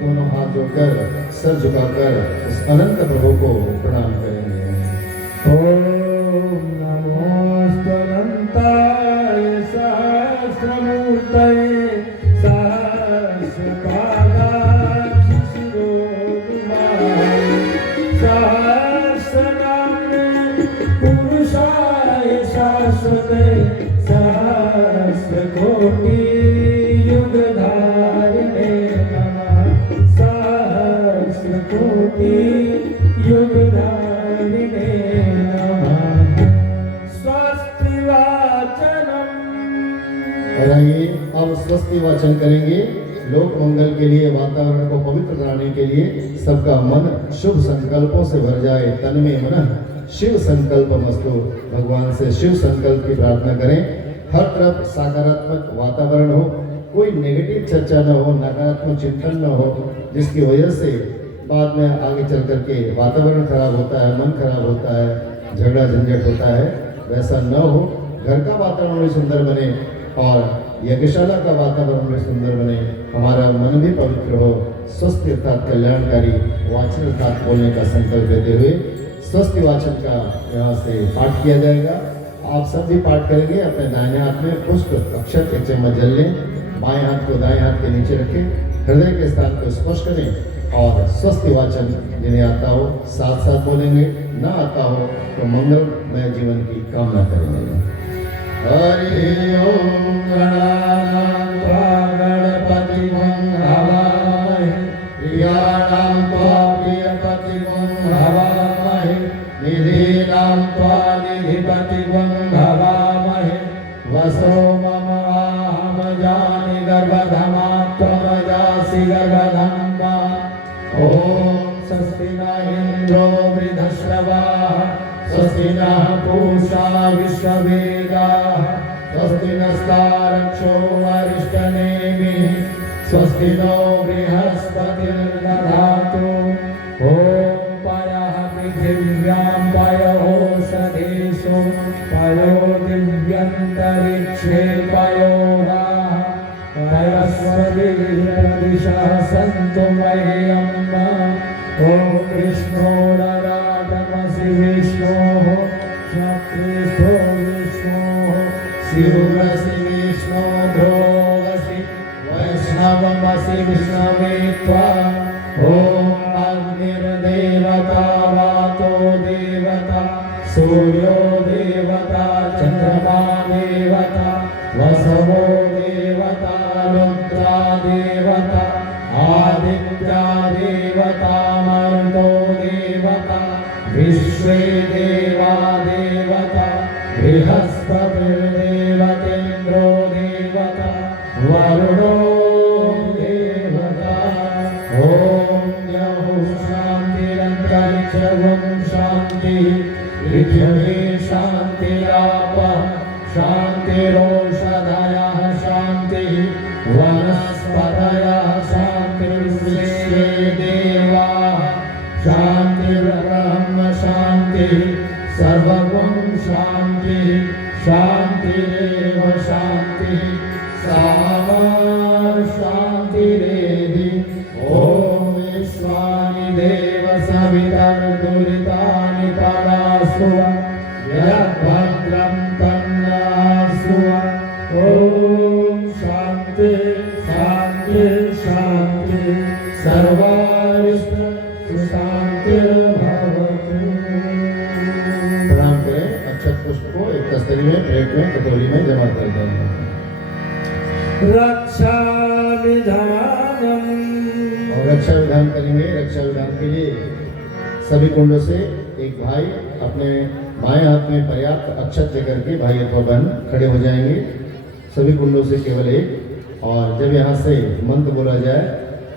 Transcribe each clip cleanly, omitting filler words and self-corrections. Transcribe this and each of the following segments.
दोनों हाथ जोड़कर सर झुकाकर उस अनंत प्रभु को प्रणाम करेंगे। ओम नमोस्तुनंताय सहस्रमूर्तये सहस्रपादाक्षि शिरोरुबाय सहस्रनाम्ने पुरुषाय शाश्वते सहस्रकोटि युगधारिणे नमः सहस्रकोटि युगधारिणे और आइए अब स्वस्ति वाचन करेंगे। लोक मंगल के लिए, वातावरण को पवित्र कराने के लिए सबका मन शुभ संकल्पों से भर जाए। तन में मन शिव संकल्प मस्तु। भगवान से शिव संकल्प की प्रार्थना करें। हर तरफ सकारात्मक वातावरण हो, कोई नेगेटिव चर्चा न हो, नकारात्मक चिंतन न हो, जिसकी वजह से बाद में आगे चल करके वातावरण खराब होता है, मन खराब होता है, झगड़ा झंझट होता है। वैसा न हो, घर का वातावरण भी सुंदर बने और यज्ञशाला का वातावरण भी सुंदर बने, हमारा मन भी पवित्र हो। स्वस्थ अर्थात कल्याणकारी वाचन अर्थात बोलने का संकल्प लेते हुए स्वस्थ वाचन का यहाँ से पाठ किया जाएगा। आप सब भी पाठ करेंगे। अपने दाहिने हाथ में पुष्प अक्षत एक चम्मच जल लें, बाएं हाथ को दाएं हाथ के नीचे रखें, हृदय के स्थान को स्पर्श करें और स्वस्थ वाचन जिन्हें आता हो साथ साथ बोलेंगे, न आता हो तो मंगलमय जीवन की कामना करेंगे। हरि ओम गणानां त्वा गणपतिं हवामहे, प्रियाणां त्वा प्रियपतिं हवामहे, निधीनां त्वा निधिपतिं हवामहे। वसो मम आहम जानि गर्भधमा त्वमजासि गर्भधम्मा। ओम स्वस्ति न इन्द्रो वृद्धश्रवाः, स्वस्ति नः पूषा विश्ववेदाः, स्वस्ति नस्तारक्षो अरिष्टनेमिः, स्वस्ति नो बृहस्पतिर्दधातु। ॐ पयः पृथिव्यां पयोषधेषु पयो दिव्यन्तरिक्षे पयोराः, पयस्वदिशः सन्तु मह्यम्। ॐ कृष्णो नराटमसि विष्णोः, क्षत्रिस्थो विष्णोः, शिवरसि विष्णो भोगसि, वैष्णवमसि विष्णवे त्वा। ॐ अग्निर्देवता वातो देवता, सूर्यो देवता, चन्द्रमा देवता, वसवो देवता, रुद्रा देवता, आदित्या देवता, मरुतो देवता, विश्वे देवा देवता, बृहस्पतिर्देवतेन्द्रो देवता, वरुणो देवता। ॐ यहुः शान्तिरन्तरिक्षं शान्तिः, पृथिवी शान्तिरापः शान्तिरोषधयः शान्तिः, वनस्पतयः शान्तिर्विश्वे देवाः शान्तिर्ब्रह्म शान्तिः, सर्वगुण शान्तिः शान्तिरेव शान्तिः, सा शान्तिरेधि। ॐ विश्वानि देव सवितर्दुरितानि परास्तु, यद्भद्रं तन्नास्तु। ॐ शान्ति शान्ति शान्ति, सर्वारिष्ट सुशान्तिर्भवतु। प्रणाम करें। अक्षत पुष्प को एक तस्तरी में, प्लेट में, कटोरी में जमा कर देंगे। रक्षा विधानम, और रक्षा विधान करेंगे। रक्षा विधान के लिए सभी कुंडों से एक भाई अपने बाएं हाथ में पर्याप्त अक्षत लेकर के भाई अथवा बहन खड़े हो जाएंगे। सभी कुंडों से केवल एक। और जब यहाँ से मंत्र बोला जाए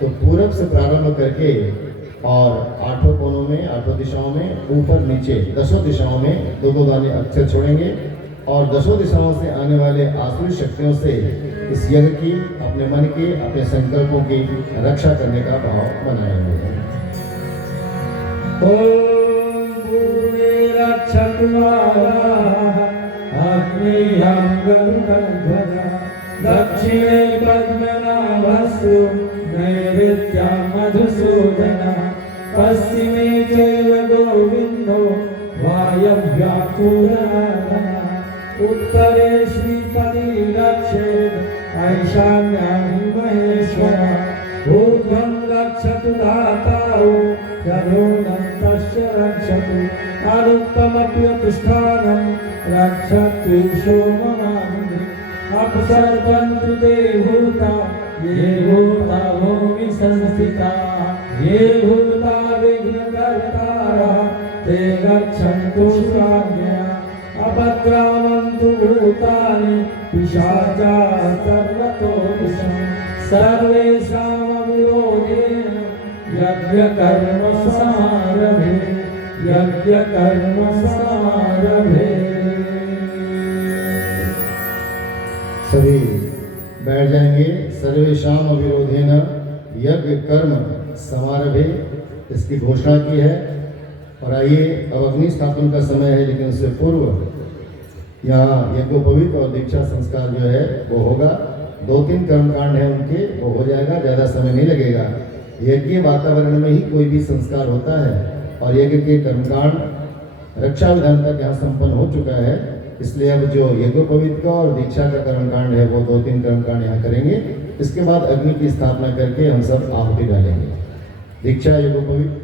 तो पूरब से प्रारंभ करके और आठों कोनों में, आठों दिशाओं में, ऊपर नीचे 10 दिशाओं में दो दो दाने अक्षर छोड़ेंगे और 10 दिशाओं से आने वाले आसुरी शक्तियों से इस यज्ञ की, अपने मन की, अपने संकल्पों की रक्षा करने का भाव बनाएंगे। ओम भूमि रक्षक अग्नि गरुड़ध्वजा दक्षिणे पद्मनाभस्तु नैऋत्या मधुसूदनः पश्चिमे चैव गोविन्दो वायव्याकुलनन्दनः उत्तरे श्रीपति रक्षेत् ऐशान्यां महेश्वरः ऊर्ध्वं रक्षतु धातारौ यथोदन्तस्य रक्षतु अरुत्तमप्यतुष्ठानं रक्षतु सोममानुः अपसर्पन्तु ते भूता ये भूता भूमि संस्थिता ये भूता विघ्नकर्तारः ते गच्छन्तु स्वाज्ञया अपक्रामन्तु भूतानि पिशाचा सर्वतो विषम् सर्वेषामविरोधेन यज्ञकर्म समारभे यज्ञकर्म समारभे। सभी बैठ जाएंगे। सर्वेशाम विरोधेन यज्ञ कर्म समारभे, इसकी घोषणा की है। और आइए, अब अग्नि स्थापन का समय है, लेकिन उससे पूर्व यहाँ यज्ञोपवीत और दीक्षा संस्कार जो है वो होगा। 2-3 कर्मकांड है उनके, वो हो जाएगा, ज़्यादा समय नहीं लगेगा। यज्ञ वातावरण में ही कोई भी संस्कार होता है और यज्ञ के कर्मकांड रक्षा विधान तक यहाँ संपन्न हो चुका है। इसलिए अब जो यज्ञोपवीत का और दीक्षा का कर्मकांड है वो 2-3 कर्मकांड यहाँ करेंगे। इसके बाद अग्नि की स्थापना करके हम सब आहुति डालेंगे। दीक्षा यज्ञोपवीत।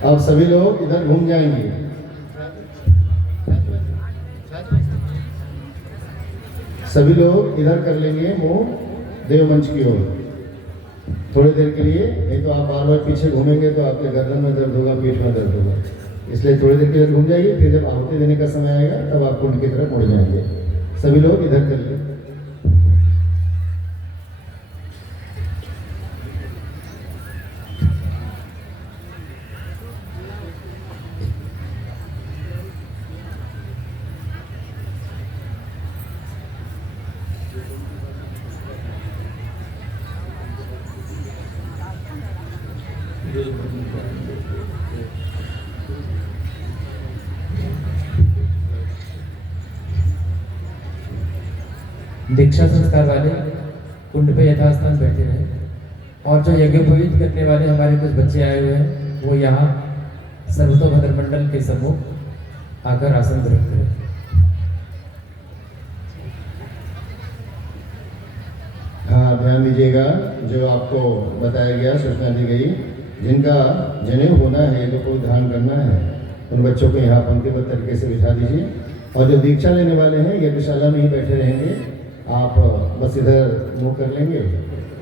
अब सभी लोग इधर घूम जाएंगे। सभी लोग इधर कर लेंगे मुंह देवमंच की ओर थोड़ी देर के लिए। नहीं तो आप बार बार पीछे घूमेंगे तो आपके गर्दन में दर्द होगा, पीठ में दर्द होगा। इसलिए थोड़ी देर के लिए घूम जाइए। फिर जब आहुति देने का समय आएगा तब आप कुंड की तरफ मुड़ जाएंगे। सभी लोग इधर कर लें। दीक्षा संस्कार वाले कुंड पे यथास्थान बैठे रहे और जो यज्ञोपवीत करने वाले हमारे कुछ बच्चे आए हुए हैं वो यहाँ सर्वतोभद्र मंडल के सम्मुख आकर आसन ग्रहण करें। हाँ, ध्यान दीजिएगा। जो आपको बताया गया, सूचना दी गई, जिनका जनेऊ होना है, यज्ञोपवीत धारण करना है, उन बच्चों को यहाँ पंक्तिबद्ध तरीके से बिठा दीजिए। और जो दीक्षा लेने वाले हैं यज्ञशाला में ही बैठे रहेंगे। आप बस इधर मुँह कर लेंगे।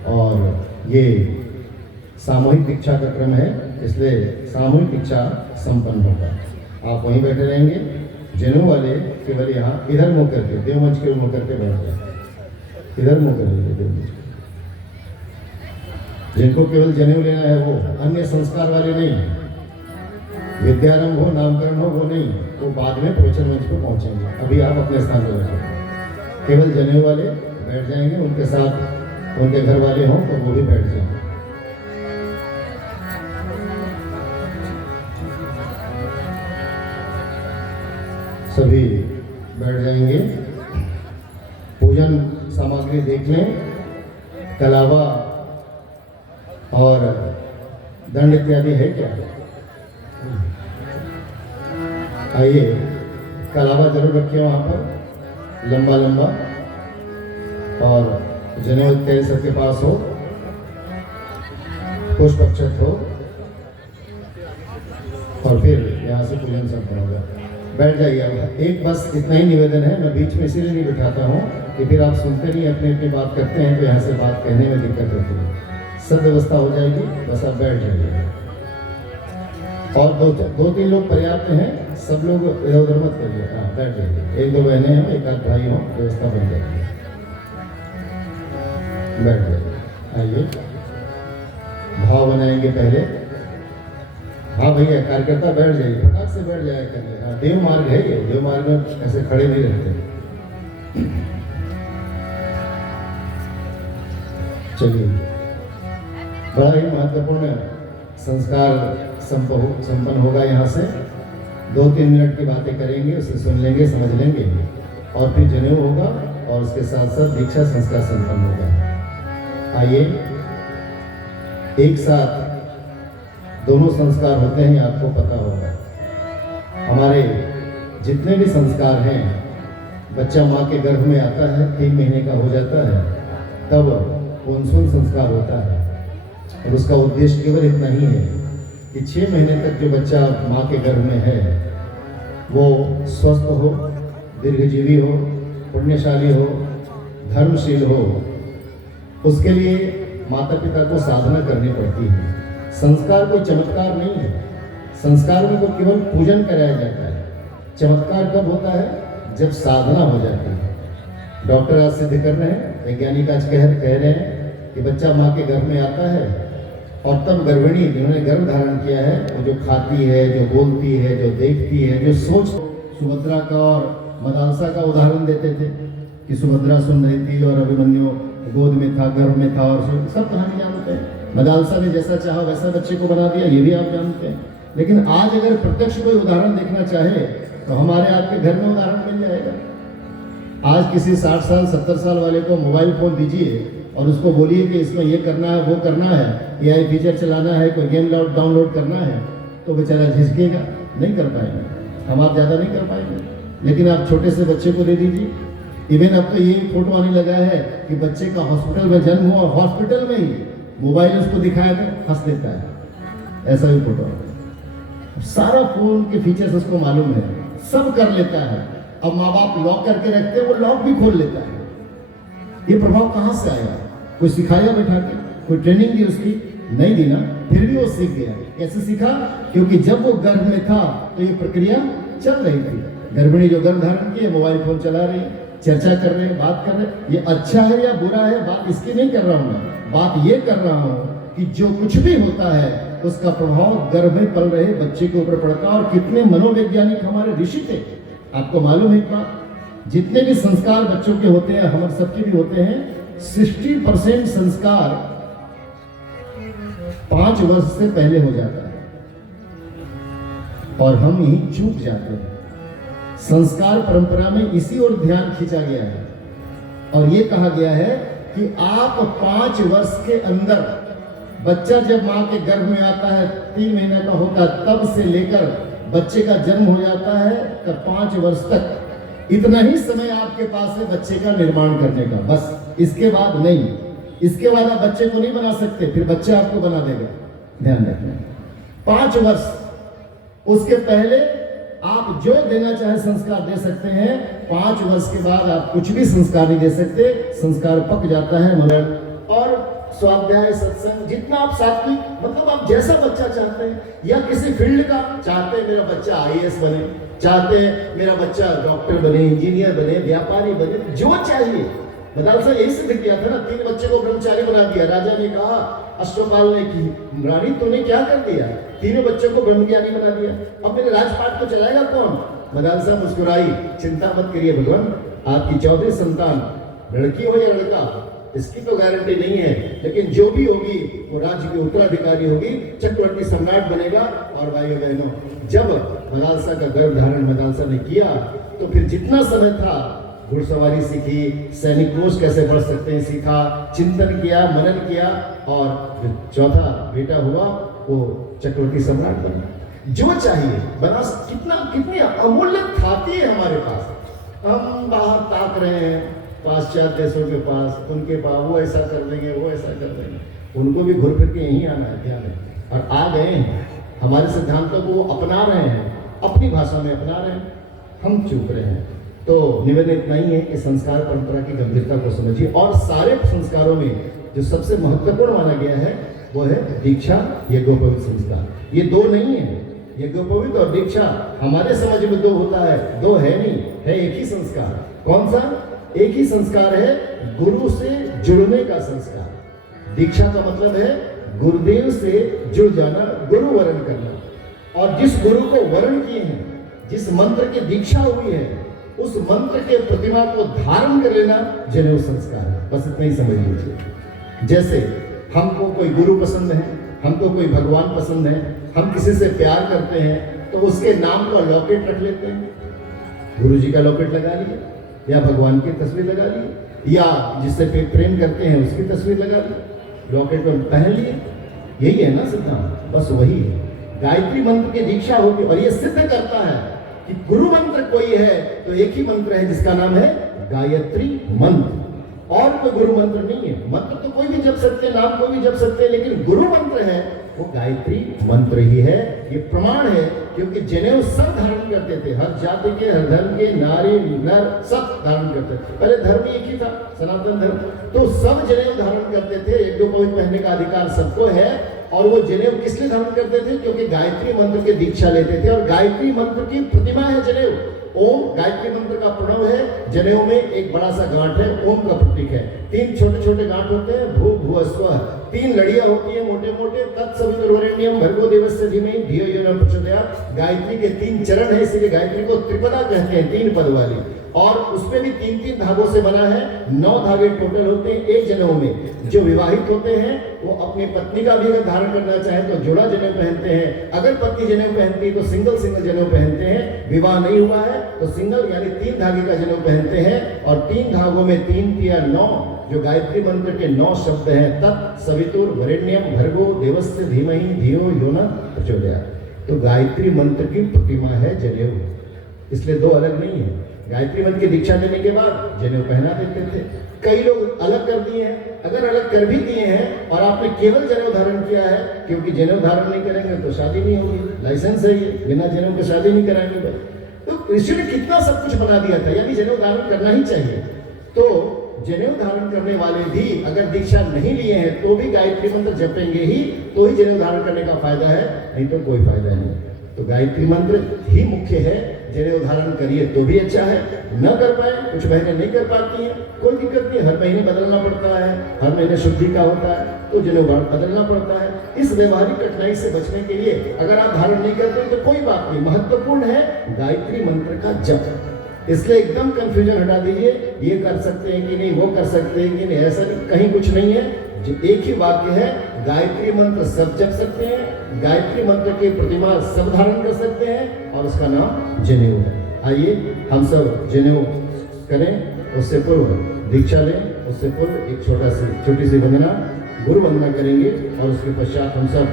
और ये सामूहिक दीक्षा का क्रम है, इसलिए सामूहिक दीक्षा संपन्न होगा। आप वहीं बैठे रहेंगे। जनेऊ वाले केवल यहाँ इधर मुँह करके, देवमंच के मुँह करके बैठ जाए। इधर मुँह कर लीजिए देवमंच। जिनको केवल जनेऊ लेना है वो, अन्य संस्कार वाले नहीं। विद्यारंभ हो, नामकरण हो, वो नहीं, वो बाद में प्रवचन मंच पर पहुंचेंगे। अभी आप अपने स्थान पर बैठे। केवल जनेऊ वाले बैठ जाएंगे। उनके साथ उनके घर वाले हों तो वो भी बैठ जाएंगे। सभी बैठ जाएंगे। पूजन सामग्री देख लें। कलावा और दंड इत्यादि है क्या? आइए, कलावा जरूर रखिए वहाँ पर, लंबा लंबा। और जनेऊ इत्यादि सबके पास हो, पुष्प अक्षत हो। और फिर यहाँ से पूजन संपन्न होगा। बैठ जाइए। अब एक बस इतना ही निवेदन है, मैं बीच में इसीलिए नहीं बिठाता हूँ कि फिर आप सुनते नहीं, अपनी अपनी बात करते हैं तो यहाँ से बात कहने में दिक्कत होती है। सब व्यवस्था हो जाएगी, बस आप बैठ जाइए। और 2-3 लोग पर्याप्त हैं, सब लोग इधर उधर मत करिए। हाँ, बैठ जाइए। 1-2 बहनें हों, 1 आध भाई हों, व्यवस्था बन जाएगी। बैठ जाइए, आइए, भाव बनाएंगे पहले। हाँ भैया कार्यकर्ता बैठ जाइए, फटाक से बैठ जाया करिए। हाँ, देव मार्ग है ये, देव मार्ग में ऐसे खड़े नहीं रहते। चलिए, बड़ा ही महत्वपूर्ण संस्कार संपन्न होगा। यहाँ से 2-3 मिनट की बातें करेंगे, उसे सुन लेंगे, समझ लेंगे, और फिर जनेऊ होगा और उसके साथ साथ दीक्षा संस्कार संपन्न होगा। आइए, एक साथ दोनों संस्कार होते हैं, आपको पता होगा। हमारे जितने भी संस्कार हैं, बच्चा माँ के गर्भ में आता है, 3 महीने का हो जाता है, तब कौनसून संस्कार होता है। और उसका उद्देश्य केवल इतना ही है कि 6 महीने तक जो बच्चा माँ के गर्भ में है वो स्वस्थ हो, दीर्घजीवी हो, पुण्यशाली हो, धर्मशील हो। उसके लिए माता पिता को साधना करनी पड़ती है। संस्कार कोई चमत्कार नहीं है। संस्कार में तो केवल पूजन कराया जाता है। चमत्कार कब होता है? जब साधना हो जाती है। डॉक्टर आज सिद्ध कर रहे हैं, वैज्ञानिक आज कह रहे हैं कि बच्चा माँ के गर्भ में आता है और तब गर्भिणी जिन्होंने गर्भ धारण किया है वो जो खाती है, जो बोलती है, जो देखती है, जो सोच। सुभद्रा का और मदालसा का उदाहरण देते थे कि सुभद्रा सुन रही थी और अभिमन्यु गोद में था, गर्भ में था, और सब कहानी जानते हैं। मदालसा ने जैसा चाहा वैसा बच्चे को बना दिया, ये भी आप जानते हैं। लेकिन आज अगर प्रत्यक्ष कोई उदाहरण देखना चाहे तो हमारे आपके घर में उदाहरण मिल जाएगा। आज किसी 60 साल 70 साल वाले को मोबाइल फोन दीजिए और उसको बोलिए कि इसमें ये करना है, वो करना है, AI फीचर चलाना है, कोई गेम डाउनलोड करना है, तो बेचारा झिझकेगा, नहीं कर पाएगा। हम आप ज़्यादा नहीं कर पाएंगे। लेकिन आप छोटे से बच्चे को दे दीजिए। इवन अब तो ये फोटो आने लगा है कि बच्चे का हॉस्पिटल में जन्म हुआ, हॉस्पिटल में ही मोबाइल उसको दिखाया तो हंस देता है, ऐसा भी फोटो। सारा फोन के फीचर्स उसको मालूम है, सब कर लेता है। अब माँ बाप लॉक करके रखते हैं, वो लॉक भी खोल लेता है। ये प्रभाव कहाँ से आया? कोई सिखाया बैठा के? कोई ट्रेनिंग दी उसकी? नहीं दी ना, फिर भी वो सीख गया। कैसे सीखा? क्योंकि जब वो गर्भ में था तो ये प्रक्रिया चल रही थी। गर्भिणी जो गर्भ धारण की है, मोबाइल फोन चला रही है, चर्चा कर रहे हैं, बात कर रहे हैं। ये अच्छा है या बुरा है, बात इसकी नहीं कर रहा हूँ मैं। बात ये कर रहा हूँ कि जो कुछ भी होता है उसका प्रभाव गर्भ में पल रहे बच्चे के ऊपर पड़ता है। और कितने मनोवैज्ञानिक हमारे ऋषि थे, आपको मालूम है क्या? जितने भी संस्कार बच्चों के होते हैं, हमारे सबके भी होते हैं, 60% संस्कार 5 वर्ष से पहले हो जाता है और हम ही चूक जाते हैं। संस्कार परंपरा में इसी ओर ध्यान खींचा गया है और ये कहा गया है कि आप 5 वर्ष के अंदर, बच्चा जब मां के गर्भ में आता है, 3 महीने का होता है, तब से लेकर बच्चे का जन्म हो जाता है, तब 5 वर्ष तक इतना ही समय आपके पास है बच्चे का निर्माण करने का, बस। इसके बाद नहीं। इसके बाद आप बच्चे को नहीं बना सकते, फिर बच्चा आपको बना देगा। ध्यान रखना, 5 वर्ष। उसके पहले आप जो देना चाहे संस्कार दे सकते हैं। 5 वर्ष के बाद आप कुछ भी संस्कार नहीं दे सकते, संस्कार पक जाता है। मनन और स्वाध्याय, सत्संग, जितना आप सात्विक, मतलब आप जैसा बच्चा चाहते हैं, या किसी फील्ड का चाहते हैं, मेरा बच्चा IAS बने, चाहते हैं मेरा बच्चा डॉक्टर बने, इंजीनियर बने, व्यापारी बने, जो चाहिए। मदालसा यही सिद्ध किया था ना, 3 बच्चे को ब्रह्मचारी बना दिया। राजा ने कहा, अश्वपाल ने की, रानी तूने क्या कर दिया? 3 बच्चों को ब्रह्मज्ञानी बना दिया, अब मेरे राजपाट को चलाएगा कौन? मदालसा मुस्कुराई, चिंता मत करिए भगवान, आपकी 14वीं संतान लड़की हो या लड़का, इसकी तो गारंटी नहीं है, लेकिन जो भी होगी वो राज्य की उत्तराधिकारी होगी, चक्रवर्ती सम्राट बनेगा। और भाइयों बहनों, जब मदालसा का गर्भ धारण मदालसा ने किया तो फिर जितना समय था, घुड़सवारी सीखी, सैनिक कोष कैसे बढ़ सकते हैं सीखा, चिंतन किया, मनन किया, और जो चौथा बेटा हुआ वो चक्रवर्ती सम्राट बना। जो चाहिए बना। कितनी अमूल्य खाती है हमारे पास। हम बाहर ताक रहे हैं पाश्चात्य देशों के पास, उनके पास वो ऐसा कर देंगे, वो ऐसा कर देंगे। उनको भी घुर फिर के यहीं आना है, ध्यान है। और आ गए हैं, हमारे सिद्धांतों को वो अपना रहे हैं, अपनी भाषा में अपना रहे हैं, हम चूक रहे हैं। तो निवेदन इतना ही है कि संस्कार परंपरा की गंभीरता को समझिए। और सारे संस्कारों में जो सबसे महत्वपूर्ण माना गया है वो है दीक्षा, यज्ञोपवीत संस्कार। ये 2 नहीं है, यज्ञोपवीत और दीक्षा। हमारे समझ में 2 होता है, 2 है नहीं, है एक ही संस्कार। कौन सा? एक ही संस्कार है, गुरु से जुड़ने का संस्कार। दीक्षा का मतलब है गुरुदेव से जुड़ जाना, गुरु वरण करना। और जिस गुरु को वरण किए हैं, जिस मंत्र की दीक्षा हुई है, उस मंत्र के प्रतिमा को धारण कर लेना जनेऊ संस्कार है। बस इतना ही समझ लीजिए। जैसे हमको कोई गुरु पसंद है, हमको कोई भगवान पसंद है, हम किसी से प्यार करते हैं तो उसके नाम का लॉकेट रख लेते हैं। गुरु जी का लॉकेट लगा लिया, या भगवान की तस्वीर लगा ली, या जिससे प्रेम करते हैं उसकी तस्वीर लगा ली, लॉकेट पर पहन लिए। यही है ना सिद्धांत, बस वही है। गायत्री मंत्र की दीक्षा होगी और ये सिद्ध करता है कि गुरु मंत्र कोई है तो एक ही मंत्र है जिसका नाम है गायत्री मंत्र, और कोई गुरु मंत्र नहीं है। मंत्र तो कोई भी जप सकते हैं, नाम कोई भी जप सकते हैं, लेकिन गुरु मंत्र है वो गायत्री मंत्र ही है। ये प्रमाण है क्योंकि जनेऊ सब धारण करते थे, हर जाति के, हर धर्म के, नारी नर सब धारण करते थे। पहले धर्म एक ही था, सनातन धर्म, तो सब जनेऊ धारण करते थे। एक दो पवित्र पहनने का अधिकार सबको है। और वो जनेऊ किस लिए धारण करते थे? क्योंकि गायत्री मंत्र की दीक्षा लेते थे, और गायत्री मंत्र की प्रतिमा है जनेऊ। ओम गायत्री मंत्र का प्रणव है। जनेऊ में एक बड़ा सा गांठ है, ओम का प्रतीक है। 3 छोटे छोटे गांठ होते हैं, भू भुव स्व। 3 लड़ियां होती है मोटे मोटे, तत्सवितुर्वरेण्यम भर्गो देवस्य धीमहि धियो यो न प्रचोदयात्। गायत्री के 3 चरण है, इसलिए गायत्री को त्रिपदा कहते हैं, 3 पद वाली। और उसमें भी 3-3 धागों से बना है। 9 धागे टोटल होते हैं एक जनेऊ में। जो विवाहित होते हैं वो अपनी पत्नी का भी अगर धारण करना चाहे तो जोड़ा जनेऊ पहनते हैं। अगर पत्नी जनेऊ पहनती है तो सिंगल जनेऊ पहनते हैं। विवाह नहीं हुआ है तो सिंगल यानी 3 धागे का जनेऊ पहनते हैं। और 3 धागों में 3 या 9 जो गायत्री मंत्र के 9 शब्द हैं, तत् सवितुर्वरेण्यम भर्गो देवस्य धीमहि धियो यो न प्रचोदयात्। तो गायत्री मंत्र की प्रतिमा है जनेऊ, इसलिए 2 अलग नहीं है। गायत्री मंत्र की दीक्षा लेने के बाद जनेऊ पहना देते थे। कई लोग अलग कर दिए हैं। अगर अलग कर भी दिए हैं और आपने केवल जनेऊ धारण किया है, क्योंकि जनेऊ धारण नहीं करेंगे तो शादी नहीं होगी, लाइसेंस है ये, बिना जनेऊ के शादी नहीं कराएंगे भाई। तो ऋषि ने कितना सब कुछ बना दिया था, यानी जनेऊ धारण करना ही चाहिए। तो जनेऊ धारण करने वाले भी अगर दीक्षा नहीं लिए हैं तो भी गायत्री मंत्र जपेंगे ही, तो ही जनेऊ धारण करने का फायदा है, नहीं तो कोई फायदा नहीं। तो गायत्री मंत्र ही मुख्य है। जनेऊ धारण करिए तो भी अच्छा है, न कर पाए, कुछ बहनें नहीं कर पाती हैं, कोई दिक्कत नहीं। हर महीने बदलना पड़ता है, हर महीने शुद्धि का होता है तो जनेऊ बदलना पड़ता है। इस व्यवहारिक कठिनाई से बचने के लिए अगर आप धारण नहीं करते तो कोई बात नहीं, महत्वपूर्ण है गायत्री मंत्र का जप। इसलिए एकदम कंफ्यूजन हटा दीजिए, ये कर सकते हैं कि नहीं, वो कर सकते हैं कि नहीं, ऐसा कहीं कुछ नहीं है। जो एक ही वाक्य है, गायत्री मंत्र सब जप सकते हैं, गायत्री मंत्र की प्रतिमा सब धारण कर सकते हैं, और उसका नाम जनेऊ है। आइए हम सब जनेऊ करें, उससे पूर्व दीक्षा लें, उससे पूर्व एक छोटी सी वंदना, गुरु वंदना करेंगे, और उसके पश्चात हम सब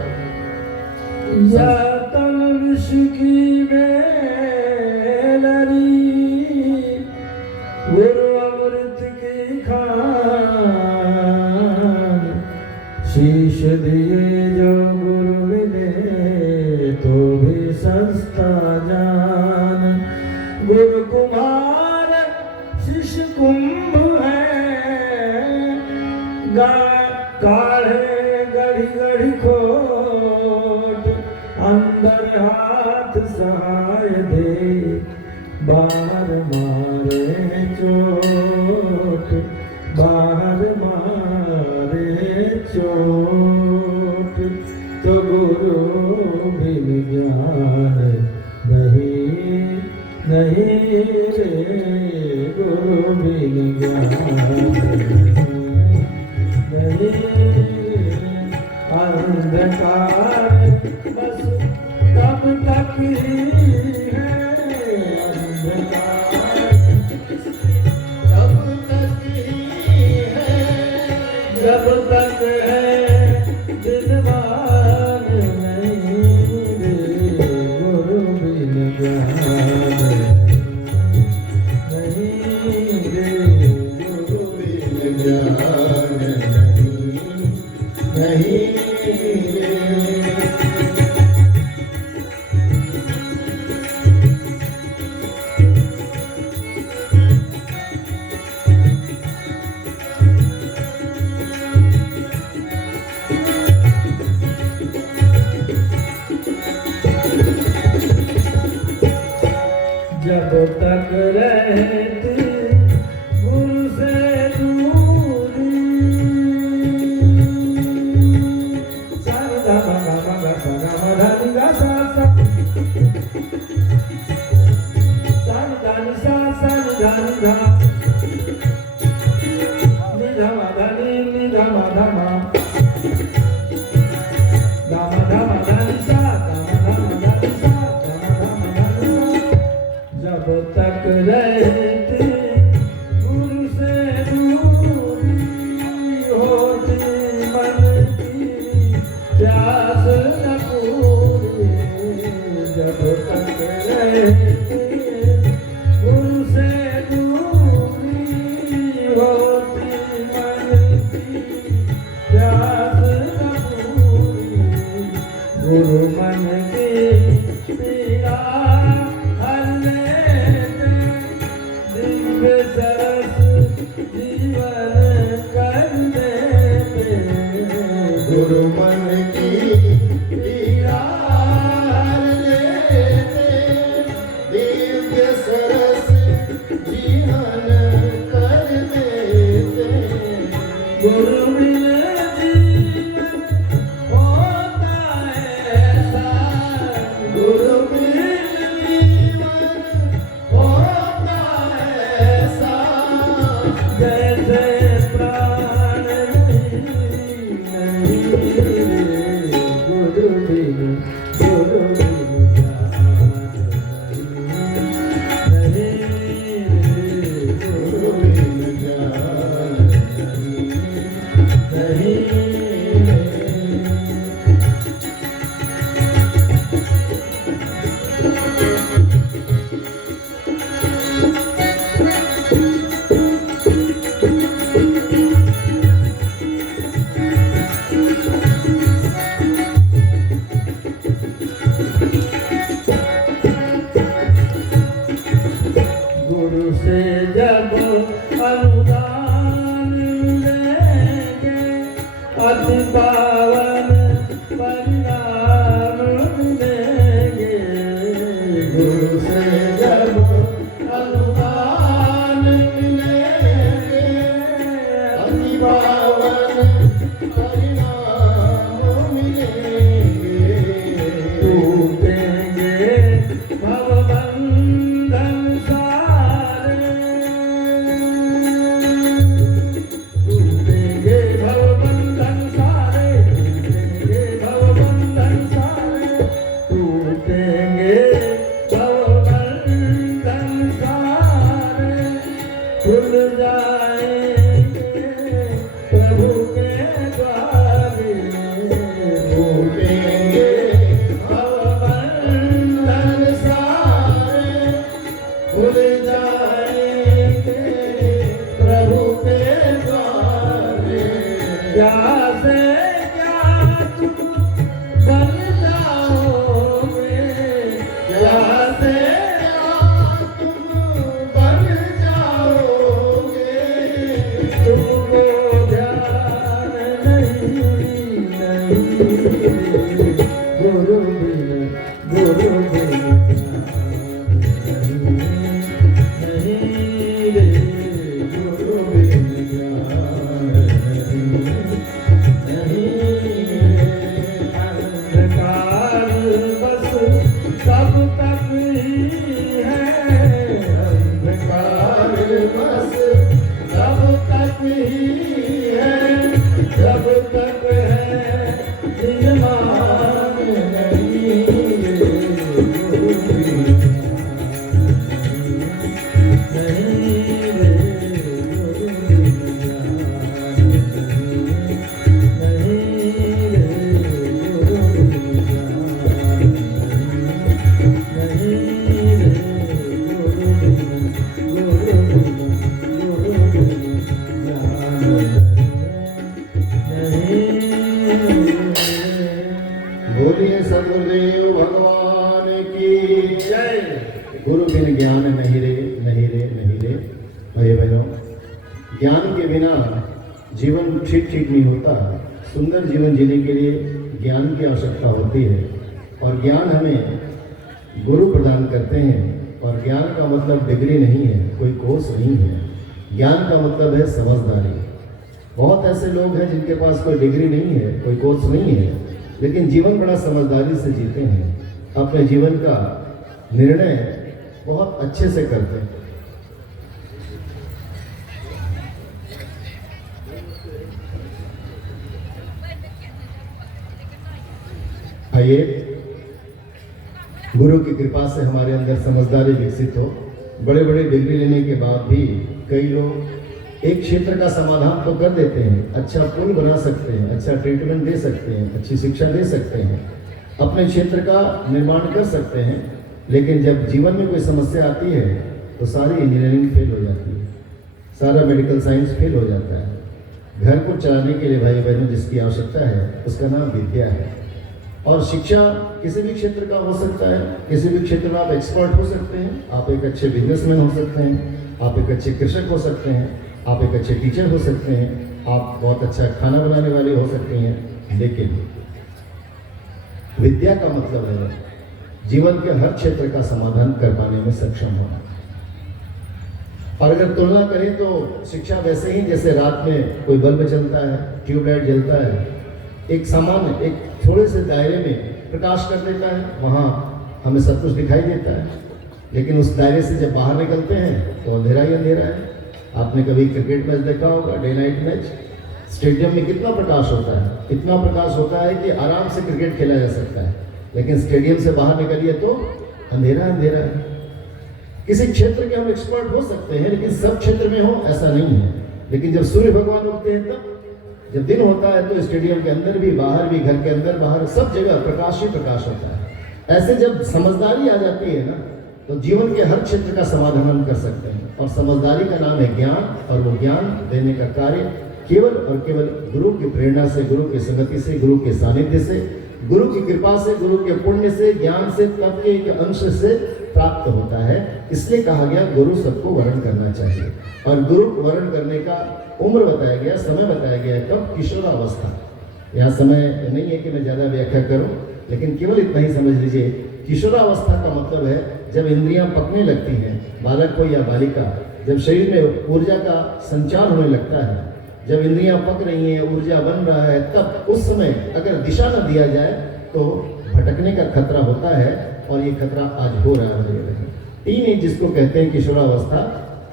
गुरु अमृत की खान, शीश दिए जो गुरु मिले तो भी सस्ता जान। गुरु कुमार शिष्य कुंभ है, काढ़े गढ़ी गढ़ी खोट, अंदर हाथ सहाय दे, बाहर मारे चोट, बाहर मारे चोट। तो गुरु बिन ज्ञान नहीं, नहीं रे, गुरु बिन ज्ञान नहीं। अंधकार बस तब तक ही है, जब तक है दिलवान नहीं रे, गुरु बिन ज्ञान नहीं रे, गुरु बिन ज्ञान नहीं रे। जब तक रहती गुरु से दूरी, गुरु मन की पीड़ा हर लेते, दिव्य सरस जीवन कर देते। गुरु बिन जीवन होता ऐसा, गुरु बिन जीवन होता ऐसा, जैसे प्राण नहीं गुरु बिन प्राण नहीं, गुरु बिन ज्ञान नहीं। गुरु से जब अनुदान लेंगे, अति पावन परिणाम मिलेंगे। गुरु से जब अनुदान मिलेंगे, अति पावन परिणाम मिलेंगे। टूटेंगे भवबंधन सारे, टूटेंगे भवबंधन सारे, टूटेंगे भवबंधन सारे, टूटेंगे भवबंधन सारे। खुल जाएंगे प्रभु के द्वारे, टूटेंगे भवबंधन सारे, खुल जाएंगे प्रभु के द्वारे। क्या से क्या तुम बन जाओगे, क्या से तुम बन जाओगे, तुमको ध्यान नहीं गुरु बिन नहीं रे, गुरु बिन ज्ञान नहीं। अंधकार बस तब तक ही है, अंधकार बस तब तक ही है, जब तक है निर्माण नहीं गुरु बिन नहीं रे, गुरु बिन नहीं रे, गुरु बिन नहीं रे, गुरु बिन बोलिए सदगुरुदेव भगवान की जय। गुरु बिन ज्ञान नहीं रे, नहीं रे, नहीं रे। भाई बहनों, ज्ञान के बिना जीवन ठीक नहीं होता। सुंदर जीवन जीने के लिए ज्ञान की आवश्यकता होती है, और ज्ञान हमें गुरु प्रदान करते हैं। और ज्ञान का मतलब डिग्री नहीं है, कोई कोर्स नहीं है। ज्ञान का मतलब है समझदारी। बहुत ऐसे लोग हैं जिनके पास कोई डिग्री नहीं है, कोई कोर्स नहीं है, लेकिन जीवन बड़ा समझदारी से जीते हैं, अपने जीवन का निर्णय बहुत अच्छे से करते हैं। आइए, गुरु की कृपा से हमारे अंदर समझदारी विकसित हो। बड़े बड़े डिग्री लेने के बाद भी कई लोग एक क्षेत्र का समाधान तो कर देते हैं, अच्छा पुल बना सकते हैं, अच्छा ट्रीटमेंट दे सकते हैं, अच्छी शिक्षा दे सकते हैं, अपने क्षेत्र का निर्माण कर सकते हैं, लेकिन जब जीवन में कोई समस्या आती है तो सारी इंजीनियरिंग फेल हो जाती है, सारा मेडिकल साइंस फेल हो जाता है। घर को चलाने के लिए भाई बहनों जिसकी आवश्यकता है उसका नाम विद्या है। और शिक्षा किसी भी क्षेत्र का हो सकता है, किसी भी क्षेत्र में आप एक्सपर्ट हो सकते हैं, आप एक अच्छे बिजनेसमैन हो सकते हैं, आप एक अच्छे कृषक हो सकते हैं, आप एक अच्छे टीचर हो सकते हैं, आप बहुत अच्छा खाना बनाने वाले हो सकते हैं, लेकिन विद्या का मतलब है जीवन के हर क्षेत्र का समाधान कर पाने में सक्षम होना। और अगर तुलना करें तो शिक्षा वैसे ही जैसे रात में कोई बल्ब जलता है, ट्यूबलाइट जलता है, एक सामान्य एक थोड़े से दायरे में प्रकाश कर देता है, वहाँ हमें सब कुछ दिखाई देता है। लेकिन उस दायरे से जब बाहर निकलते हैं तो अंधेरा ही अंधेरा है। आपने कभी क्रिकेट मैच देखा होगा, डे नाइट मैच, स्टेडियम में कितना प्रकाश होता है, इतना प्रकाश होता है कि आराम से क्रिकेट खेला जा सकता है। लेकिन स्टेडियम से बाहर निकलिए तो अंधेरा अंधेरा है। किसी क्षेत्र के हम एक्सपर्ट हो सकते हैं, लेकिन सब क्षेत्र में हो ऐसा नहीं है। लेकिन जब सूर्य भगवान उगते हैं तब, जब दिन होता है तो स्टेडियम के अंदर भी, बाहर भी, घर के अंदर बाहर, सब जगह प्रकाश ही प्रकाश होता है। ऐसे जब समझदारी आ जाती है ना, तो जीवन के हर क्षेत्र का समाधान हम कर सकते हैं। और समझदारी का नाम है ज्ञान, और वो ज्ञान देने का कार्य केवल और केवल गुरु की प्रेरणा से, गुरु की संगति से, गुरु के सानिध्य से, गुरु की कृपा से, गुरु के पुण्य से, ज्ञान से, तप के एक अंश से प्राप्त होता है। इसलिए कहा गया गुरु सबको वरण करना चाहिए। और गुरु वरण करने का उम्र बताया गया, समय बताया गया, कब? किशोरावस्था। यहाँ समय नहीं है कि मैं ज़्यादा व्याख्या करूँ, लेकिन केवल इतना ही समझ लीजिए, किशोरावस्था का मतलब है जब इंद्रियां पकने लगती हैं, बालक को या बालिका, जब शरीर में ऊर्जा का संचार होने लगता है, जब इंद्रियां पक रही हैं, ऊर्जा बन रहा है, तब उस समय अगर दिशा न दिया जाए तो भटकने का खतरा होता है। और ये खतरा आज हो रहा है। टीन एज जिसको कहते हैं किशोरावस्था,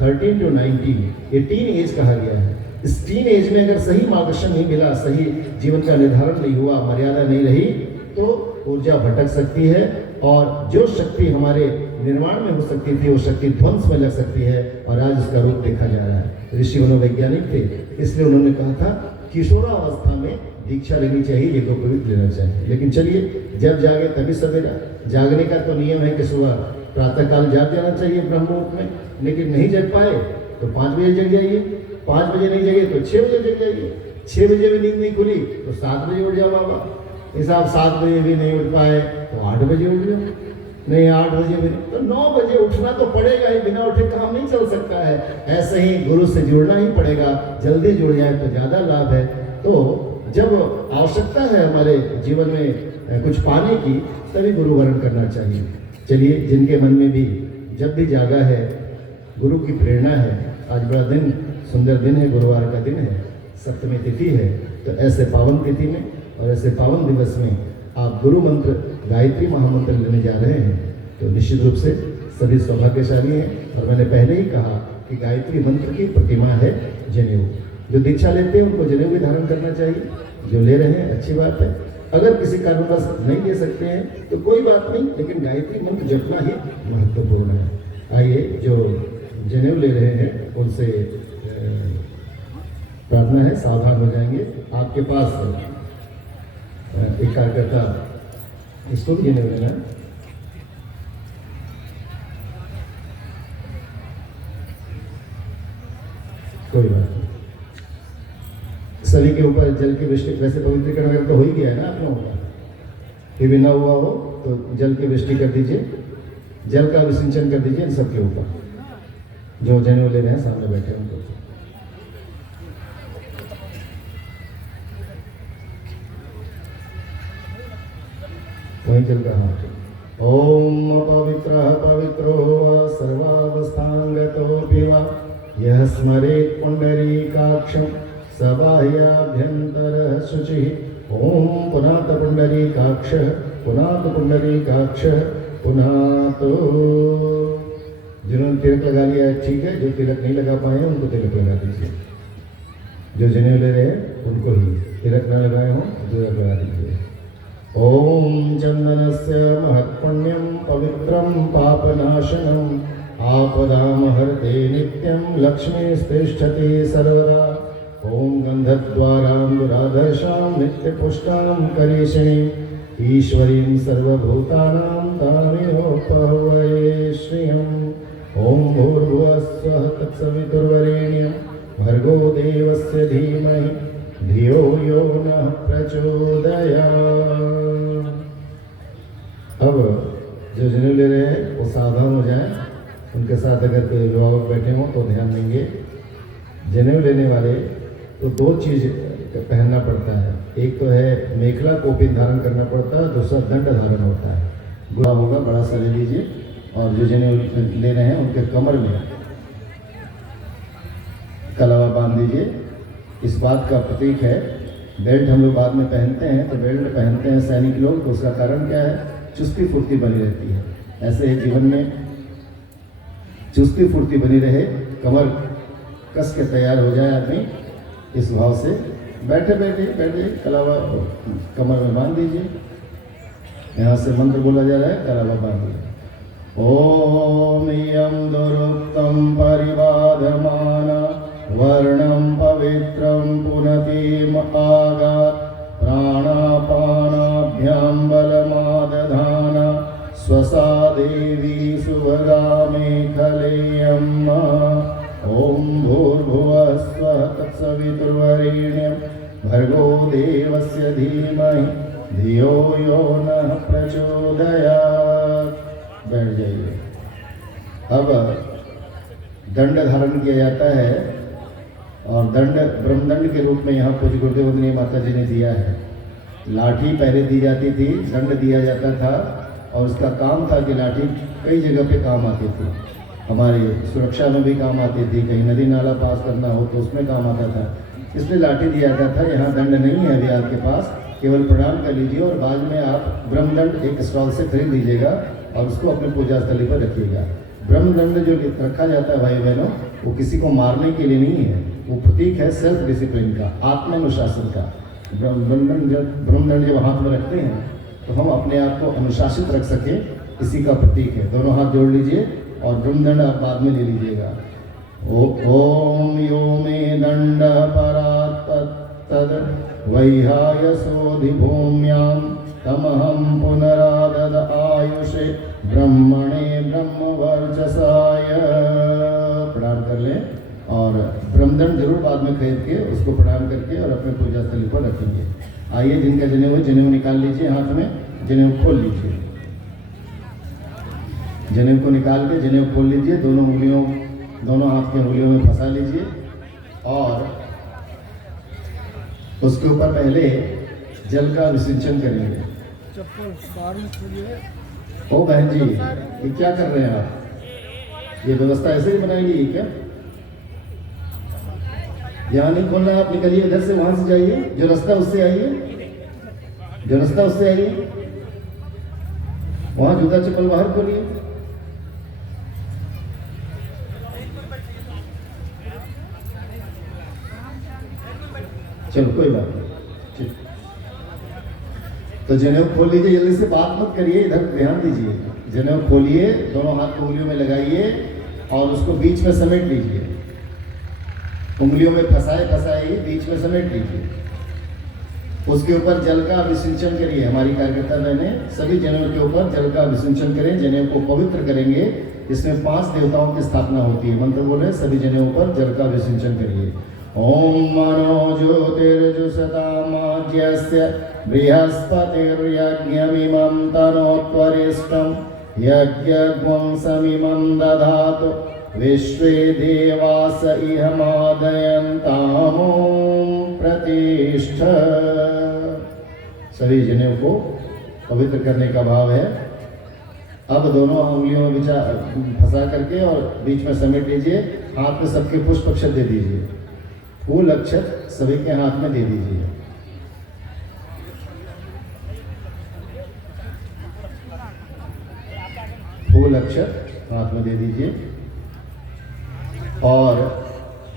13 to 19, ये टीन एज कहा गया है। इस टीन एज में अगर सही मार्गदर्शन नहीं मिला, सही जीवन का निर्धारण नहीं हुआ, मर्यादा नहीं रही, तो ऊर्जा भटक सकती है। और जो शक्ति हमारे निर्माण में हो सकती थी, वो शक्ति ध्वंस में लग सकती है। और आज इसका रूप देखा जा रहा है। ऋषि मनोवैज्ञानिक थे, इसलिए उन्होंने कहा था किशोरावस्था में दीक्षा लेनी चाहिए, यज्ञोपवीत लेना चाहिए। लेकिन चलिए, जब जागे तभी सवेरा। जागने का तो नियम है कि सुबह प्रातःकाल जाग जाना चाहिए ब्रह्म मुहूर्त में, लेकिन नहीं जग पाए तो 5 बजे जग जाइए, 5 बजे नहीं जगे तो 6 बजे जग जाइए, 6 बजे भी नींद नहीं खुली तो 7 बजे उठ जाओ बाबा। इस आप 7 बजे भी नहीं उठ पाए तो 8 बजे उठ जाओ, नहीं 8 बजे भी नहीं तो 9 बजे उठना तो पड़ेगा ही, बिना उठे काम नहीं चल सकता है। ऐसे ही गुरु से जुड़ना ही पड़ेगा, जल्दी जुड़ जाए तो ज़्यादा लाभ है। तो जब आवश्यकता है हमारे जीवन में कुछ पाने की, तभी गुरु वरण करना चाहिए। चलिए, जिनके मन में भी जब भी जागा है, गुरु की प्रेरणा है, आज बड़ा दिन, सुंदर दिन है, गुरुवार का दिन है, सप्तमी तिथि है, तो ऐसे पावन तिथि में और ऐसे पावन दिवस में आप गुरु मंत्र, गायत्री महामंत्र लेने जा रहे हैं, तो निश्चित रूप से सभी सौभाग्यशाली हैं। और मैंने पहले ही कहा कि गायत्री मंत्र की प्रतिमा है जनेऊ। जो दीक्षा लेते हैं उनको जनेऊ भी धारण करना चाहिए। जो ले रहे हैं अच्छी बात है, अगर किसी कारणवश नहीं ले सकते हैं तो कोई बात नहीं, लेकिन गायत्री मंत्र जपना ही महत्वपूर्ण है। आइए, जो जनेऊ ले रहे हैं उनसे प्रार्थना है, सावधान हो जाएंगे। आपके पास एक कार्यकर्ता, इसको भी जनेऊ लेना है। कोई बात नहीं, सभी के ऊपर जल की वृष्टि, वैसे पवित्रीकरण अगर तो हो ही गया है ना आप लोगों का, फिर भी ना हुआ हो तो जल की वृष्टि कर दीजिए, जल का विसिंचन कर दीजिए इन सबके ऊपर, जो जनेऊ ले रहे हैं सामने बैठे उनको। वहीं जल का हाथ। ओम पवित्र पवित्रो वा सर्वावस्थांगतोऽपि वा यः स्मरेत् पुंडरीकाक्षं सबाह्याभ्यन्तरः शुचिः। ओम पुनात पुंडरीकाक्षः, पुनात पुंडरीकाक्षः, पुनातो। जिन्होंने तिलक लगा लिया है ठीक है, जो तिलक नहीं लगा पाए उनको तिलक लगा दीजिए। जो जनेऊ ले रहे हैं उनको ही, तिलक न लगाए हों तिलक लगा दीजिए। ओम चंदनस्य महत्पुण्यं पवित्रं पापनाशनम् आपदामहर्ते नित्यं लक्ष्मीस्तिष्ठति सर्वदा। ओम गन्धद्वाराम्बुराधर्षां नित्यपुष्टां करीषिणीं ईश्वरीं सर्वभूतानां तामेवोपहवये श्रियम्। ओम भूर्भुवस्सुवः तत्सवितुर्वरेण्यं भर्गो देवस्य धीमहि धियो यो नः प्रचोदयात्। अब जो जनेऊ ले रहे हैं वो सावधान हो जाएं, उनके साथ अगर कोई अभिभावक बैठे हों तो ध्यान देंगे। जनेऊ लेने वाले तो 2 चीज़ पहनना पड़ता है, एक तो है मेखला कोपिन धारण करना पड़ता है, दूसरा दंड धारण होता है। गुड़ा होगा, बड़ा सा ले लीजिए और जो जनेऊ ले रहे हैं उनके कमर में कलावा बांध दीजिए। इस बात का प्रतीक है, बेल्ट हम लोग बाद में पहनते हैं, तो बेल्ट पहनते हैं सैनिक लोग, तो उसका कारण क्या है? चुस्ती फुर्ती बनी रहती है। ऐसे ही जीवन में चुस्ती फुर्ती बनी रहे, कमर कस के तैयार हो जाए आदमी, इस भाव से बैठे बैठे बैठे कलावा कमर में बांध दीजिए। यहाँ से मंत्र बोला जा रहा है, कलावा बांध दीजिए। ओम यम दुरुक्तम परिबाधमाना वर्णम पवित्रम पुनतिम आगात प्राणापानाभ्यां बलमादधाना स्वसा देवी सुभगा मेखलेयम्। ओम भूर्भुवः स्वः तत्सवितुर्वरेण्यं भर्गो देवस्य धीमहि धियो यो नः प्रचोदयात्। बैठ जाइए। अब दंड धारण किया जाता है और दंड ब्रह्मदंड के रूप में यहाँ पूज्य गुरुदेव वंदनीय माता जी ने दिया है। लाठी पहले दी जाती थी, दंड दिया जाता था और उसका काम था कि लाठी कई जगह पे काम आती थी। हमारी सुरक्षा में भी काम आती थी, कहीं नदी नाला पास करना हो तो उसमें काम आता था, इसलिए लाठी दिया जाता था। यहाँ दंड नहीं है अभी आपके पास, केवल प्रणाम कर लीजिए और बाद में आप ब्रह्मदंड एक स्टॉल से खरीद लीजिएगा और उसको अपने पूजा स्थली पर रखिएगा। ब्रह्मदंड जो रखा जाता है भाई बहनों, वो किसी को मारने के लिए नहीं है, वो प्रतीक है सेल्फ डिसिप्लिन का, आत्मानुशासन का। ब्रह्मदंड जब हाथ में रखते हैं तो हम अपने आप को अनुशासित रख सकें, इसी का प्रतीक है। दोनों हाथ जोड़ लीजिए और ब्रह्मदंड आप बाद में ले लीजिएगा। ओम यो मे दंड परात् तद वैहायसोऽधिभूम्यां तमहं पुनरादद आयुषे ब्रह्मणे ब्रह्मवर्चसाय। प्रणाम कर लें और ब्रह्मदंड जरूर बाद में खरीद के उसको प्रणाम करके और अपने पूजा स्थली पर रखेंगे। आइए, जिनका जनेऊ है जनेऊ निकाल लीजिए, हाथ में जनेऊ खोल लीजिए। जनेऊ को निकाल के जनेऊ खोल लीजिए, दोनों उंगलियों, दोनों हाथ की उंगलियों में फंसा लीजिए और उसके ऊपर पहले जल का विसिंचन करेंगे। ओ बहन जी, ये क्या कर रहे हैं आप? ये व्यवस्था ऐसे ही बनाएंगी क्या? यहाँ नहीं खोलना है, आप निकलिए इधर से, वहां से जाइए, जो रास्ता उससे आइए, जो रास्ता उससे आइए, वहां जूता चप्पल बाहर खोलिए। चलो कोई बात नहीं, ठीक। तो जनेऊ खोल लीजिए, जल्दी से बात मत करिए, इधर ध्यान दीजिए। जनेऊ खोलिए, दोनों हाथ को उंगलियों में लगाइए और उसको बीच में समेट लीजिए। उंगलियों में फंसाए फंसाए बीच में समेट लीजिए। उसके ऊपर जल का विसिंचन करिए। हमारी कार्यकर्ता बहने सभी जनेऊ के ऊपर जल का विसिंचन करें, जनेऊ को पवित्र करेंगे। इसमें 5 देवताओं की स्थापना होती है। मंत्र बोले, सभी जनेऊ पर जल का विसिंचन करिए। ओम मनो ज्योतिर्जुषतामाज्यस्य बृहस्पतिर्यज्ञमिमं तनोत्वरिष्ठं यज्ञध्वंसमिमं दधातु विश्वे देवास इहमादयन्तां प्रतिष्ठ। सभी जनेऊ को पवित्र करने का भाव है। अब दोनों उंगलियों में फंसा करके और बीच में समेट लीजिए। हाथ में सबके पुष्प अक्षत दे दीजिए, फूल अक्षत सभी के हाथ में दे दीजिए। फूल अक्षत हाथ में दे दीजिए। और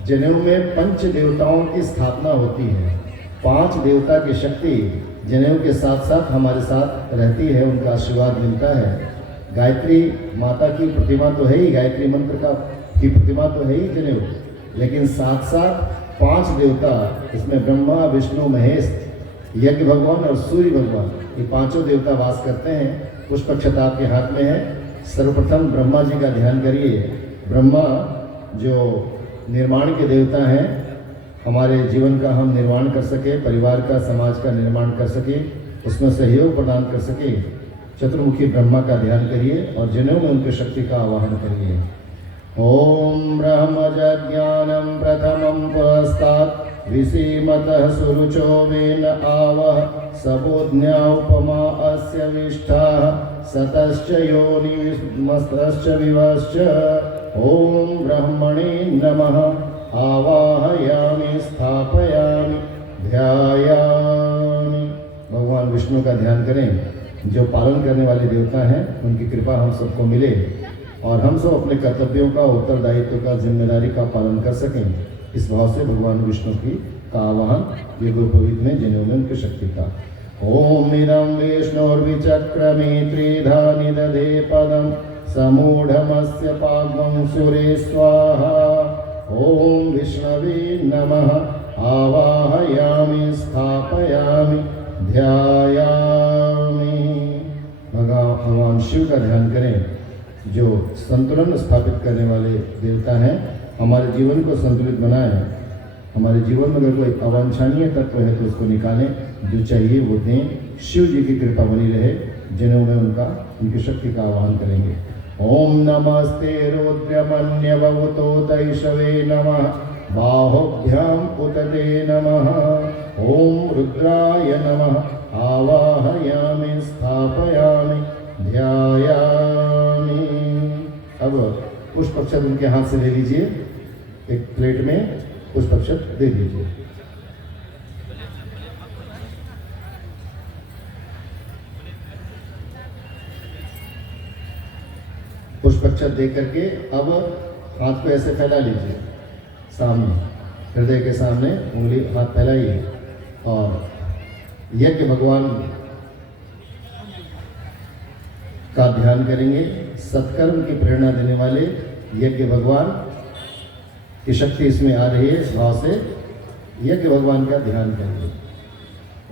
जनेऊ में 5 देवताओं की स्थापना होती है। 5 देवता की शक्ति जनेऊ के साथ साथ हमारे साथ रहती है, उनका आशीर्वाद मिलता है। गायत्री माता की प्रतिमा तो है ही, गायत्री मंत्र की प्रतिमा तो है ही जनेऊ, लेकिन साथ साथ 5 देवता, इसमें ब्रह्मा विष्णु महेश, यज्ञ भगवान और सूर्य भगवान, ये 5 देवता वास करते हैं। पुष्प अक्षत आपके हाथ में है। सर्वप्रथम ब्रह्मा जी का ध्यान करिए। ब्रह्मा जो निर्माण के देवता हैं, हमारे जीवन का हम निर्माण कर सके, परिवार का, समाज का निर्माण कर सके, उसमें सहयोग प्रदान कर सके, चतुर्मुखी ब्रह्मा का ध्यान करिए और जनेऊ में उनकी शक्ति का आवाहन करिए। ओम ब्रह्मज्ञानं प्रथमं पुरस्तात् विसीमतः सुरुचो वेन आवः सबोज्ञा उपमा अस्य विष्ठाः सतश्च योनिमस्तश्च विवश्च ॐ ब्रह्मणे नमः आवाहयामि स्थापयामि ध्यायामि। भगवान विष्णु का ध्यान करें। जो पालन करने वाले देवता हैं उनकी कृपा हम सबको मिले और हम सब अपने कर्तव्यों का, उत्तरदायित्व का, जिम्मेदारी का पालन कर सकें। इस भाव से भगवान विष्णु की का आवाहन यज्ञोपवीत में जनेऊ में उनकी शक्ति का। ओम इदं विष्णुर्विचक्रमे त्रिधा निदधे पदं समूढ़मस्य पाग्मं सुरे स्वाहा। ओम विष्णवे नमः आवाहयामि स्थापयामि ध्यायामि। भगवान शिव का ध्यान करें जो संतुलन स्थापित करने वाले देवता हैं। हमारे जीवन को संतुलित बनाएं। हमारे जीवन में अगर कोई अवांछनीय तत्व है तो उसको निकालें, जो चाहिए वो दें। शिव जी की कृपा बनी रहे। जिन्हों में उनकी शक्ति का आह्वान करेंगे। ओम नमस्ते रुद्रमन्यवतो तैषवे नमः बाहुभ्याम उतते नमः। ओम रुद्राय नमः आवाहयामि स्थापयामि ध्यायामि। अब पुष्पक्षत उनके हाथ से ले लीजिए। एक प्लेट में पुष्पक्षत दे दीजिए। पुष्पक्षत दे करके अब हाथ को ऐसे फैला लीजिए सामने, हृदय के सामने उंगली हाथ फैलाइए और यज्ञ भगवान का ध्यान करेंगे। सत्कर्म की प्रेरणा देने वाले यज्ञ भगवान की शक्ति इसमें आ रही है। इस भाव से यज्ञ भगवान का ध्यान करेंगे।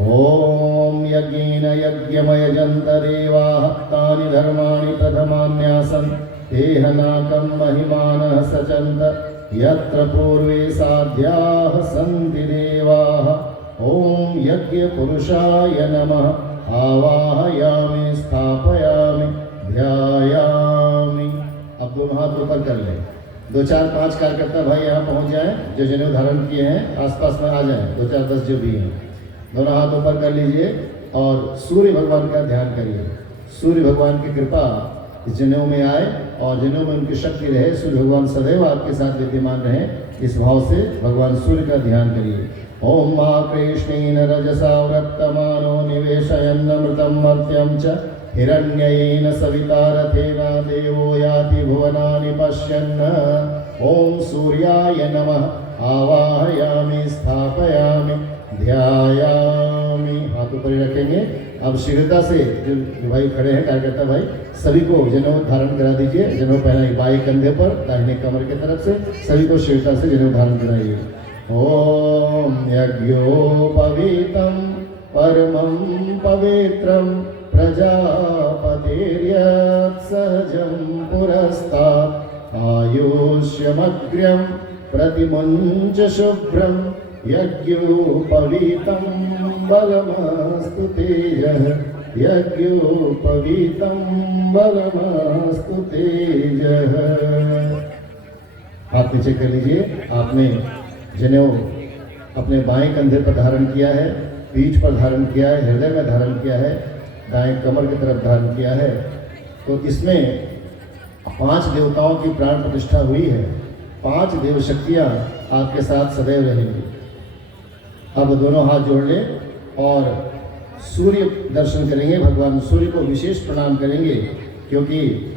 ओम यज्ञेन यज्ञमयजन्त देवाः तानि धर्माणि प्रथमान्यासन् तेहनाकं महिमानः सचन्त यत्र पूर्वे साध्याः सन्ति देवाः। ओम यज्ञ पुरुषाय नमः आवाहयामि स्थापयामि ध्यायामि। अब दोनों हाथ ऊपर कर लें। 2 4 5 कार्यकर्ता भाई यहाँ पहुँच जाएं। जो जनेऊ धारण किए हैं आसपास में आ जाएं। 2 4 10 जो भी हैं दोनों हाथ ऊपर कर लीजिए और सूर्य भगवान का ध्यान करिए। सूर्य भगवान की कृपा इस जनेऊ में आए और जनेऊ में उनकी शक्ति रहे। सूर्य भगवान सदैव आपके साथ विद्यमान रहे। इस भाव से भगवान सूर्य का ध्यान करिए। ओम मा कृष्णेन रजसा वृत्तमानो निवेशयन्नमृतं मर्त्यं च हिरण्ययेन सविता रथेन देवो याति भुवनानि पश्यन्। ओम सूर्याय नमः आवाहयामि स्थापयामि ध्यायामि। हाथ ऊपर ही रखेंगे। अब शीघ्रता से जो भाई खड़े हैं कार्यकर्ता भाई सभी को जनेऊ धारण करा दीजिए। जनेऊ पहनाइए बाएं कंधे पर दाहिने कमर की तरफ से। सभी को शीघ्रता से जनेऊ धारण कराइए। ओम यज्ञोपवीतं परमं पवित्रं प्रजापतिर्यत् सहजं पुरस्तात् आयुष्यमग्र्यं प्रतिमुञ्च शुभ्रं यज्ञोपवीतं बलमस्तु तेजः यज्ञोपवीतं बलमस्तु तेजः। हाथ नीचे कर लीजिए। आपने जनेऊ अपने बाएं कंधे पर धारण किया है, पीठ पर धारण किया है, हृदय में धारण किया है, दाएं कमर की तरफ धारण किया है। तो इसमें 5 देवताओं की प्राण प्रतिष्ठा हुई है। 5 देव शक्तियाँ आपके साथ सदैव रहेंगी। अब दोनों हाथ जोड़ लें और सूर्य दर्शन करेंगे। भगवान सूर्य को विशेष प्रणाम करेंगे क्योंकि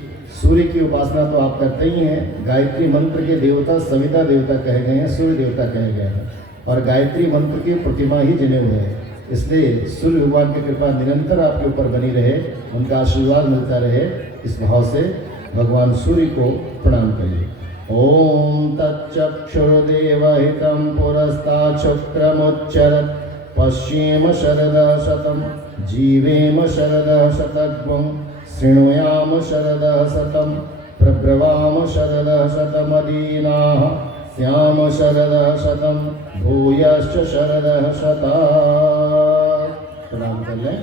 सूर्य की उपासना तो आप करते ही हैं। गायत्री मंत्र के देवता सविता देवता कहे गए हैं, सूर्य देवता कहे गए हैं और गायत्री मंत्र की प्रतिमा ही जनेऊ है। इसलिए सूर्य भगवान की कृपा निरंतर आपके ऊपर बनी रहे, उनका आशीर्वाद मिलता रहे। इस भाव से भगवान सूर्य को प्रणाम करिए। ओम तच्चक्षुर्देवहितं पुरस्तात् शुक्रमुच्चरत् पश्येम शरदः शतं जीवेम शरदः शतघ्नं शृणुयाम शरदः शतं प्रब्रवाम शरदः शतमदीनाः स्याम शरदः शतं भूयश्च शरदः शतात्। प्रणाम कर लें।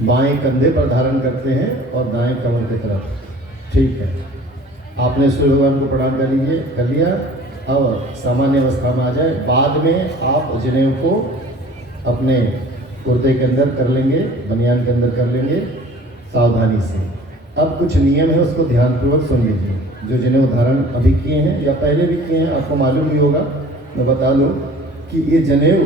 बाएं कंधे पर धारण करते हैं और दाएं कमर की तरफ। ठीक है, आपने सूर्य भगवान को प्रणाम कर लीजिए, कर लिया। अब सामान्य अवस्था में आ जाए। बाद में आप जनेऊ को अपने कुर्ते के अंदर कर लेंगे, बनियान के अंदर कर लेंगे सावधानी से। अब कुछ नियम है, उसको ध्यानपूर्वक सुन लीजिए। जो जनेऊ धारण अभी किए हैं या पहले भी किए हैं, आपको मालूम भी होगा, मैं बता दूं कि ये जनेऊ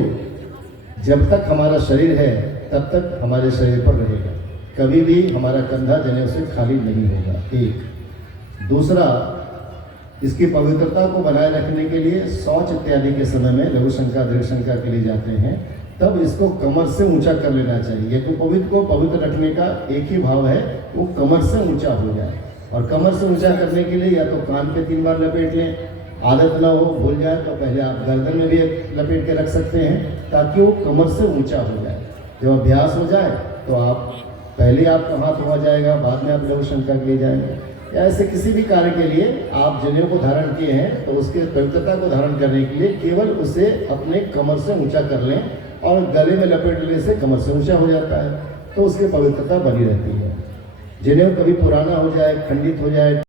जब तक हमारा शरीर है तब तक हमारे शरीर पर रहेगा। कभी भी हमारा कंधा जनेऊ से खाली नहीं होगा। एक दूसरा, इसकी पवित्रता को बनाए रखने के लिए शौच इत्यादि के समय में लघु शंका दीर्घ शंका के लिए जाते हैं, तब इसको कमर से ऊंचा कर लेना चाहिए। ये तो पवित्र को पवित्र रखने का एक ही भाव है, वो कमर से ऊंचा हो जाए। और कमर से ऊंचा करने के लिए या तो कान पे 3 बार लपेट लें, आदत ना हो, भूल जाए तो पहले आप गर्दन में भी लपेट के रख सकते हैं, ताकि वो कमर से ऊंचा हो जाए। जब अभ्यास हो जाए तो आप पहले आपका हाथ हो जाएगा, बाद में आप लघु शंका के लिए जाएंगे। या ऐसे किसी भी कार्य के लिए आप जनेऊ को धारण किए हैं तो उसके पवित्रता को धारण करने के लिए केवल उसे अपने कमर से ऊंचा कर लें, और गले में लपेट लेने से कमर से ऊंचा हो जाता है, तो उसकी पवित्रता बनी रहती है। जनेऊ कभी पुराना हो जाए, खंडित हो जाए,